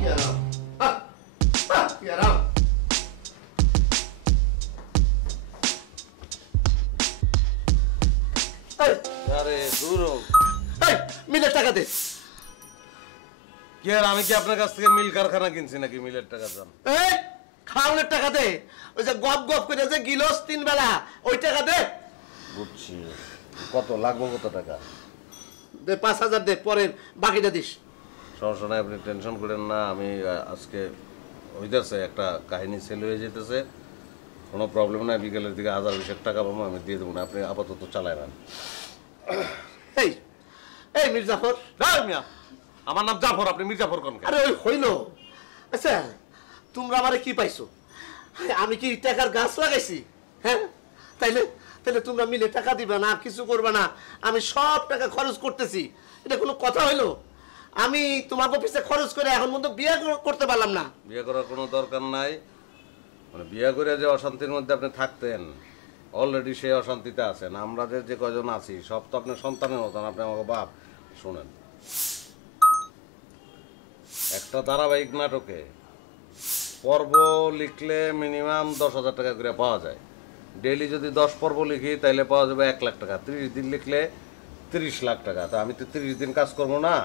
কি আরাম, কি আরাম। আরে দূর মিলের টাকা দে। কি আর আমি কি আপনার কাছ থেকে মিল কারখানা কিনছি নাকি মিলের টাকা দাম? খাওয়ানোর টাকা দে, ওই যে গপ গপ করে যে গিলস 3 বেলা ওই টাকা দে। বুঝছি, কত লাগবে কত টাকা? দে 5,000 দে, পরে বাকিটা দিস। সমস্যা নাই, আপনি টেনশন করেন না। আমি আজকে হইতেছে একটা কাহিনী সেল হয়ে যেতেছে, কোনো প্রবলেম নাই। বিকেলের দিকে 1000-20 টাকা পাবো, আমি দিয়ে দেবো না। আপনি আপাতত চালাই নেন। এই এই মির্জাফর, মিয়া, আমার নাম জাফর, আপনি মির্জাফর কোন? আরে ওই হইল। আচ্ছা তোমরা আমারে কি পাইছো? আমি কি টাকার গাছ লাগাইছি? হ্যাঁ, তাইলে তাইলে তোমরা মিলে টাকা দিবে না, কিছু করবে না, আমি সব টাকা খরচ করতেছি, এটা কোনো কথা হইলো? আমি তোমাকে পিছে খরচ করে এখন পর্যন্ত বিয়ে করতে পারলাম না। বিয়ে করার কোনো দরকার নাই, মানে বিয়ে করে যে অশান্তির মধ্যে আপনি থাকতেন, অলরেডি সেই অশান্তিতে আছেন। আমরা যে কয়জন আছি সব তো আপনার সন্তানের মতন, আপনি আমাকে বাপ। শোনেন, একটা ধারাবাহিক নাটকে পর্ব লিখলে মিনিমাম 10,000 টাকা করে পাওয়া যায়। ডেইলি যদি 10 পর্ব লিখি তাহলে পাওয়া যাবে 1 লাখ টাকা। 30 দিন লিখলে 30 লাখ টাকা। তা আমি তো 30 দিন কাজ করবো না,